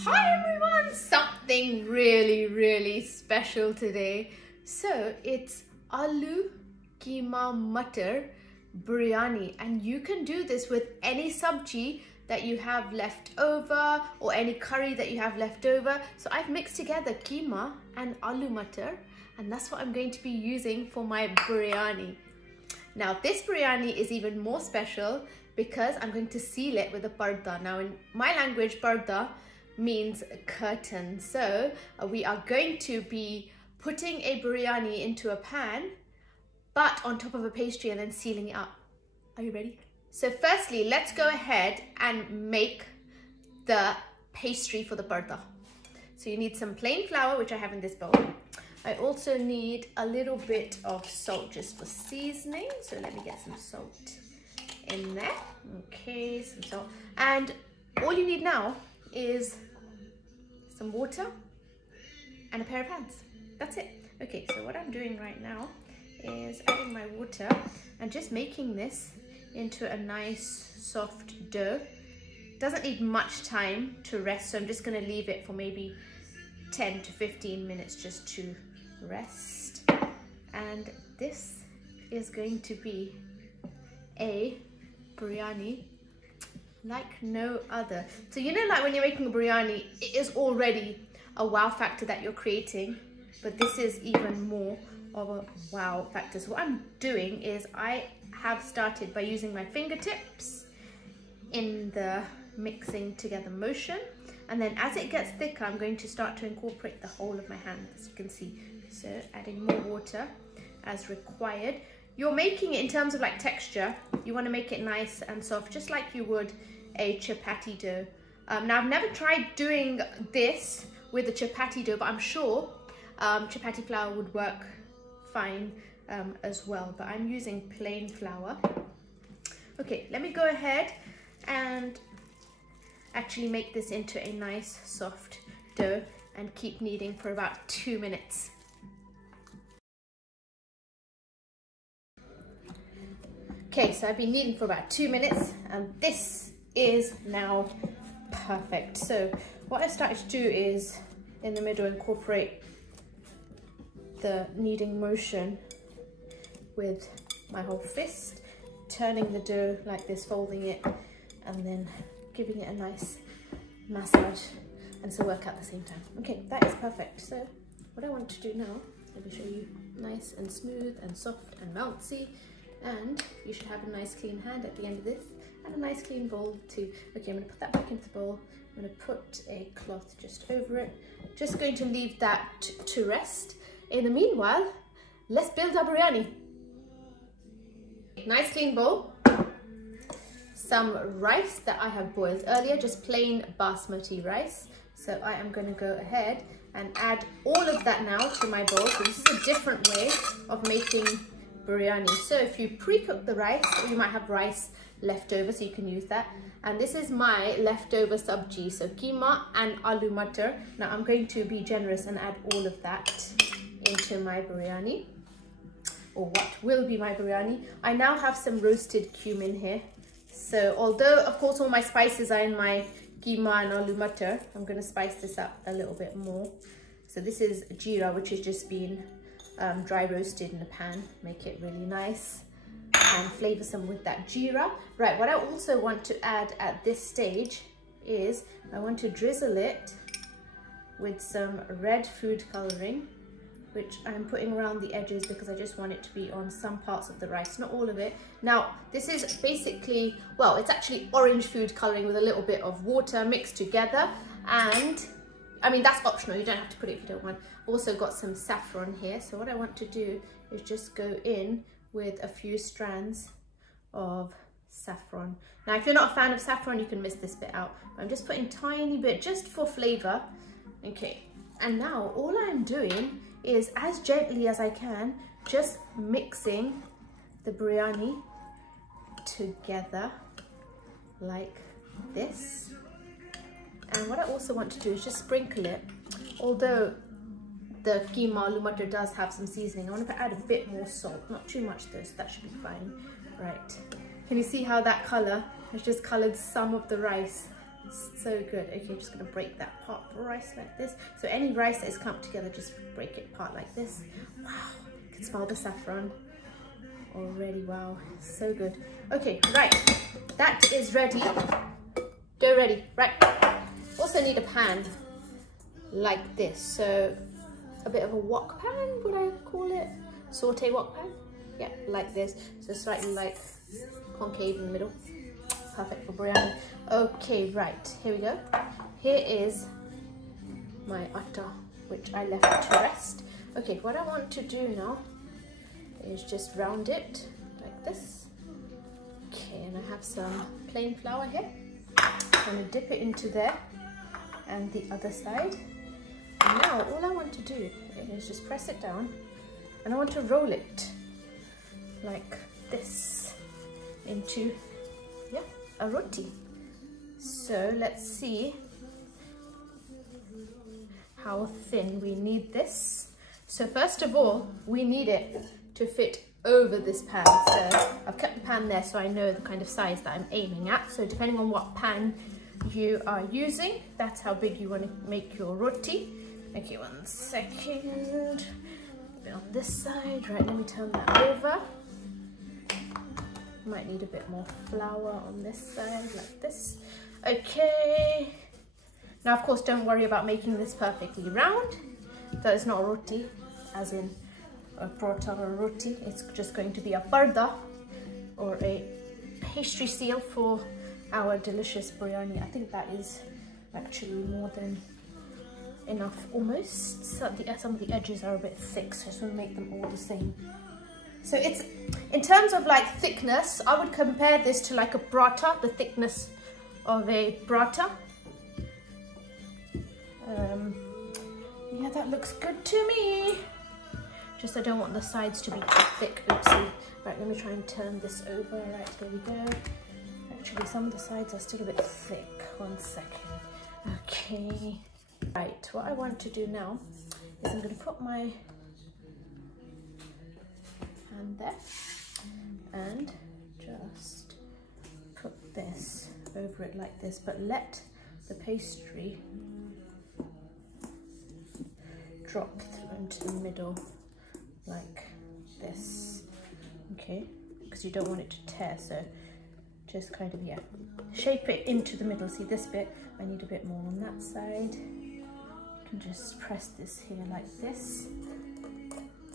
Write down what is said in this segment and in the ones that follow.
Hi everyone! Something really special today. So it's aloo keema matar biryani, and you can do this with any sabji that you have left over or any curry that you have left over. So I've mixed together keema and aloo matar, and that's what I'm going to be using for my biryani. Now this biryani is even more special because I'm going to seal it with a parda. Now in my language, parda means curtain. So we are going to be putting a biryani into a pan, but on top of a pastry, and then sealing it up. Are you ready? So firstly, let's go ahead and make the pastry for the parda. So you need some plain flour, which I have in this bowl. I also need a little bit of salt just for seasoning. So let me get some salt in there. Okay, some salt. And all you need now is some water and a pair of hands. That's it. Okay, so what I'm doing right now is adding my water and just making this into a nice soft dough. Doesn't need much time to rest, so I'm just going to leave it for maybe 10 to 15 minutes just to rest. And this is going to be a biryani like no other. So you know, like when you're making a biryani, it is already a wow factor that you're creating, but this is even more of a wow factor. So what I'm doing is I have started by using my fingertips in the mixing together motion, and then as it gets thicker, I'm going to start to incorporate the whole of my hand, as you can see. So adding more water as required. You're making it in terms of like texture, you want to make it nice and soft, just like you would a chapati dough. Now I've never tried doing this with a chapati dough, but I'm sure chapati flour would work fine as well, but I'm using plain flour. Okay, let me go ahead and actually make this into a nice soft dough and keep kneading for about 2 minutes. Okay, so I've been kneading for about 2 minutes, and this is now perfect. So what I started to do is in the middle incorporate the kneading motion with my whole fist, turning the dough like this, folding it, and then giving it a nice massage, and so work at the same time. Okay, that is perfect. So what I want to do now, let me show you, nice and smooth and soft and bouncy. And you should have a nice clean hand at the end of this, and a nice clean bowl too. Okay, I'm going to put that back into the bowl. I'm going to put a cloth just over it. Just going to leave that to rest. In the meanwhile, let's build our biryani. Nice clean bowl. Some rice that I have boiled earlier, just plain Basmati rice. So I am going to go ahead and add all of that now to my bowl. So this is a different way of making biryani. So if you pre-cook the rice, or you might have rice left over, so you can use that. And this is my leftover sabji, so keema and aloo matar. Now I'm going to be generous and add all of that into my biryani, or what will be my biryani. I now have some roasted cumin here. So although of course all my spices are in my keema and aloo matar, I'm going to spice this up a little bit more. So this is jeera, which has just been dry roasted in a pan. Make it really nice and flavor some with that jeera. Right, what I also want to add at this stage is I want to drizzle it with some red food coloring, which I'm putting around the edges because I just want it to be on some parts of the rice, not all of it. Now this is basically, well, it's actually orange food coloring with a little bit of water mixed together, and I mean, that's optional, you don't have to put it if you don't want. Also got some saffron here. So what I want to do is just go in with a few strands of saffron. Now, if you're not a fan of saffron, you can miss this bit out. I'm just putting a tiny bit just for flavor. Okay, and now all I'm doing is, as gently as I can, just mixing the biryani together like this. And what I also want to do is just sprinkle it. Although the keema aloo matar does have some seasoning, I want to add a bit more salt, not too much though, so that should be fine. Right, can you see how that color has just colored some of the rice? So good. Okay, I'm just gonna break that part of rice like this. So any rice that is clumped together, just break it apart like this. Wow, you can smell the saffron already. Wow, so good. Okay, right, that is ready. Dough ready, right. Also need a pan like this. So a bit of a wok pan, would I call it? Saute wok pan? Yeah, like this. So slightly like concave in the middle. Perfect for biryani. Okay, right, here we go. Here is my atta, which I left to rest. Okay, what I want to do now is just round it like this. Okay, and I have some plain flour here. I'm gonna dip it into there and the other side. And now all I want to do is just press it down and I want to roll it like this into, yeah, a roti. So let's see how thin we need this. So first of all, we need it to fit over this pan. So I've kept the pan there so I know the kind of size that I'm aiming at. So depending on what pan you are using, that's how big you want to make your roti. Okay, 1 second. A bit on this side. Right, let me turn that over. Might need a bit more flour on this side, like this. Okay. Now, of course, don't worry about making this perfectly round. That is not a roti, as in a paratha or a roti. It's just going to be a parda, or a pastry seal for our delicious biryani. I think that is actually more than enough, almost. So some of the edges are a bit thick, so I just want to make them all the same. So it's, in terms of like thickness, I would compare this to like a paratha, the thickness of a paratha. Yeah, that looks good to me. Just I don't want the sides to be too thick. Oopsie. Right, let me try and turn this over. Right, there we go. Actually, some of the sides are still a bit thick. 1 second. Okay. Right, what I want to do now is I'm going to put my hand there and just put this over it like this, but let the pastry drop through into the middle like this. Okay, because you don't want it to tear, so just kind of, yeah, shape it into the middle. See this bit, I need a bit more on that side. You can just press this here like this.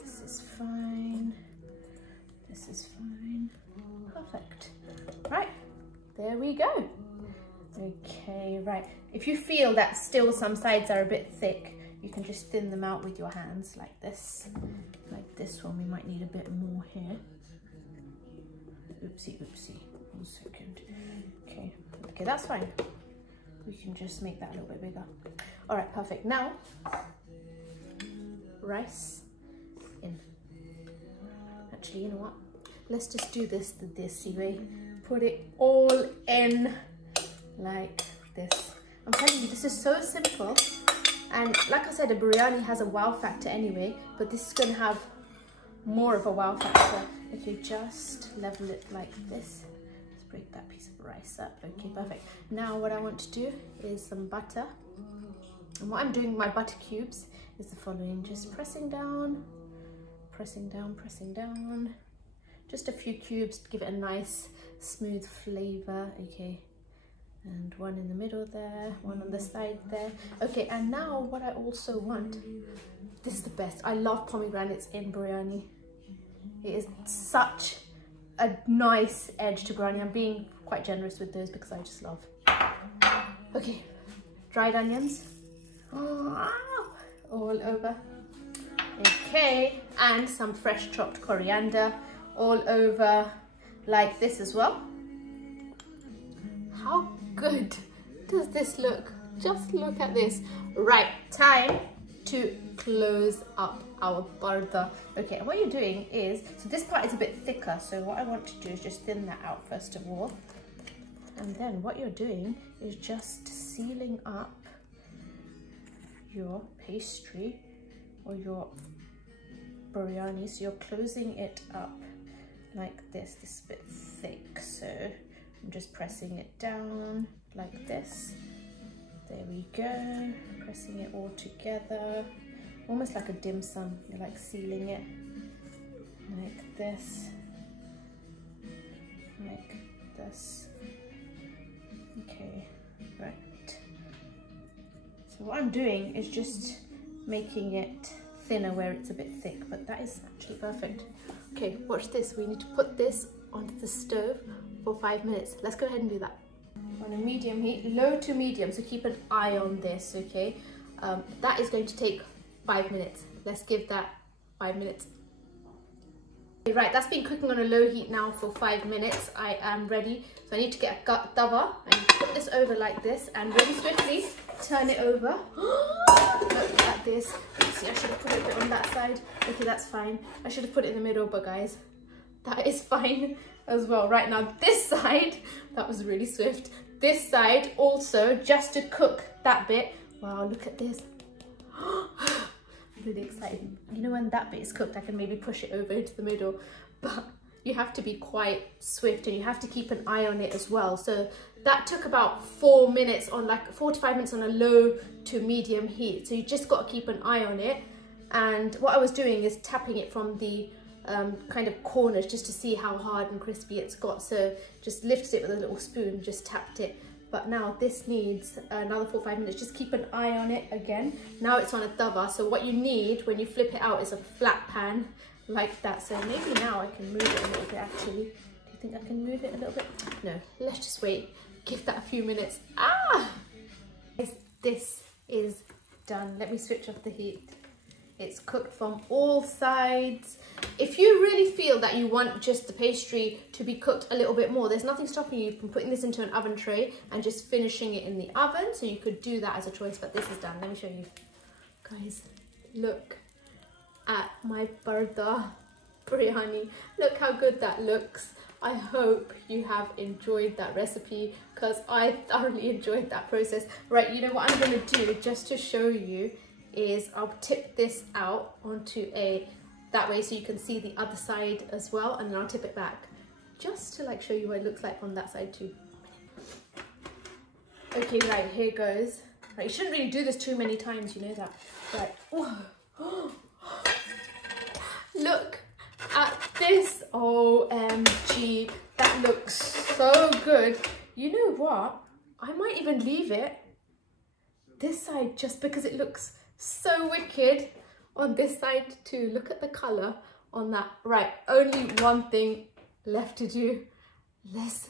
This is fine. This is fine. Perfect. Right, there we go. Okay, right. If you feel that still some sides are a bit thick, you can just thin them out with your hands like this. Like this one, we might need a bit more here. Oopsie, oopsie. 1 second. Okay, okay, that's fine. We can just make that a little bit bigger. All right, perfect. Now, rice in. Actually, you know what? Let's just do this the desi way. Put it all in like this. I'm telling you, this is so simple. And like I said, a biryani has a wow factor anyway, but this is going to have more of a wow factor if you just level it like this. Let's break that piece of rice up. Okay, perfect. Now what I want to do is some butter. And what I'm doing with my butter cubes is the following. Just pressing down, pressing down, pressing down. Just a few cubes to give it a nice smooth flavor. Okay. And one in the middle there, one on the side there. Okay, and now what I also want, this is the best. I love pomegranates in biryani. It is such a nice edge to biryani. I'm being quite generous with those because I just love. Okay, dried onions. Oh, all over. Okay, and some fresh chopped coriander all over like this as well. How good does this look? Just look at this. Right, time to close up our parda. Okay, and what you're doing is, so this part is a bit thicker, so what I want to do is just thin that out first of all. And then what you're doing is just sealing up your pastry or your biryani. So you're closing it up like this. This is a bit thick, so I'm just pressing it down like this. There we go, pressing it all together. Almost like a dim sum, you're like sealing it. Like this. Like this. Okay, right. So what I'm doing is just making it thinner where it's a bit thick, but that is actually perfect. Okay, watch this. We need to put this onto the stove for 5 minutes. Let's go ahead and do that. On a medium heat, low to medium, so keep an eye on this, okay? That is going to take 5 minutes. Let's give that 5 minutes. Okay, right, that's been cooking on a low heat now for 5 minutes. I am ready. So I need to get a tawa and put this over like this and really swiftly turn it over. Look at this. See, I should have put it a bit on that side. Okay, that's fine. I should have put it in the middle, but guys, that is fine as well. Right now, this side, that was really swift. This side also, just to cook that bit. Wow, look at this. Really excited. You know, when that bit is cooked, I can maybe push it over into the middle, but you have to be quite swift and you have to keep an eye on it as well. So that took about 4 minutes on, like 4 to 5 minutes on a low to medium heat. So you just got to keep an eye on it. And what I was doing is tapping it from the kind of corners just to see how hard and crispy it's got. So just lifted it with a little spoon, just tapped it. But now this needs another 4 or 5 minutes. Just keep an eye on it again. Now it's on a tawa. So what you need when you flip it out is a flat pan like that. So maybe now I can move it a little bit actually. Do you think I can move it a little bit? No, let's just wait. Give that a few minutes. Ah! This is done. Let me switch off the heat. It's cooked from all sides. If you really feel that you want just the pastry to be cooked a little bit more, there's nothing stopping you from putting this into an oven tray and just finishing it in the oven. So you could do that as a choice, but this is done. Let me show you. Guys, look at my Parda Biryani. Look how good that looks. I hope you have enjoyed that recipe because I thoroughly enjoyed that process. Right, you know what I'm going to do just to show you is I'll tip this out onto that way so you can see the other side as well, and then I'll tip it back just to like show you what it looks like on that side too. Okay, right, here goes. Right, you shouldn't really do this too many times, you know that. Right. Whoa. Look at this. OMG, that looks so good. You know what? I might even leave it this side just because it looks so wicked on this side too. Look at the color on that. Right, only one thing left to do. Let's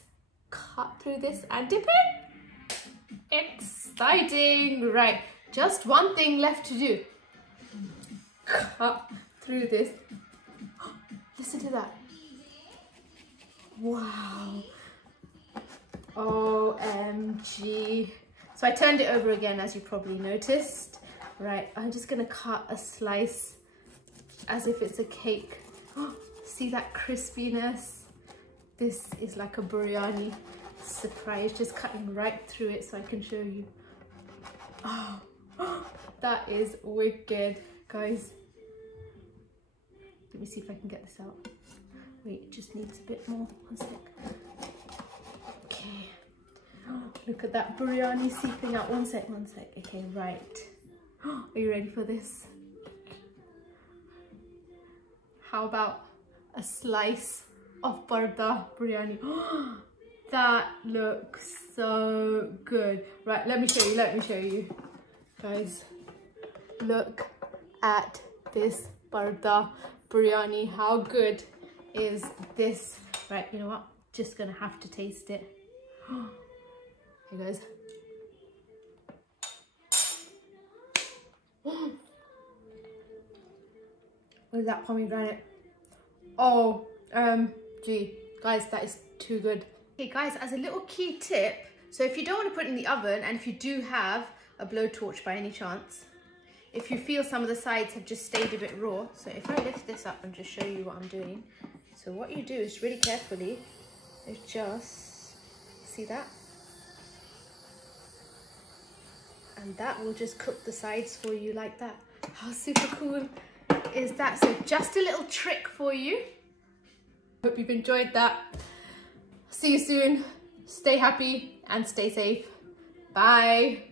cut through this and dip it. Exciting. Right, just one thing left to do. Cut through this. Listen to that. Wow. OMG. So I turned it over again, as you probably noticed. Right, I'm just gonna cut a slice as if it's a cake. Oh, see that crispiness? This is like a biryani surprise, just cutting right through it so I can show you. Oh, that is wicked, guys. Let me see if I can get this out. Wait, it just needs a bit more. One sec. Okay. Oh, look at that biryani seeping out. One sec, one sec. Okay, right. Are you ready for this? How about a slice of Parda Biryani? That looks so good. Right, let me show you. Guys, look at this Parda Biryani. How good is this? Right, you know what? Just gonna have to taste it. Hey guys. With that pomegranate. OMG. Guys, that is too good. Okay guys, as a little key tip, so if you don't want to put it in the oven, and if you do have a blowtorch by any chance, if you feel some of the sides have just stayed a bit raw, so if I lift this up and just show you what I'm doing. So what you do is really carefully, is just, see that? And that will just cook the sides for you like that. How super cool is that? So just a little trick for you. Hope you've enjoyed that. See you soon. stay happy and stay safe. Bye.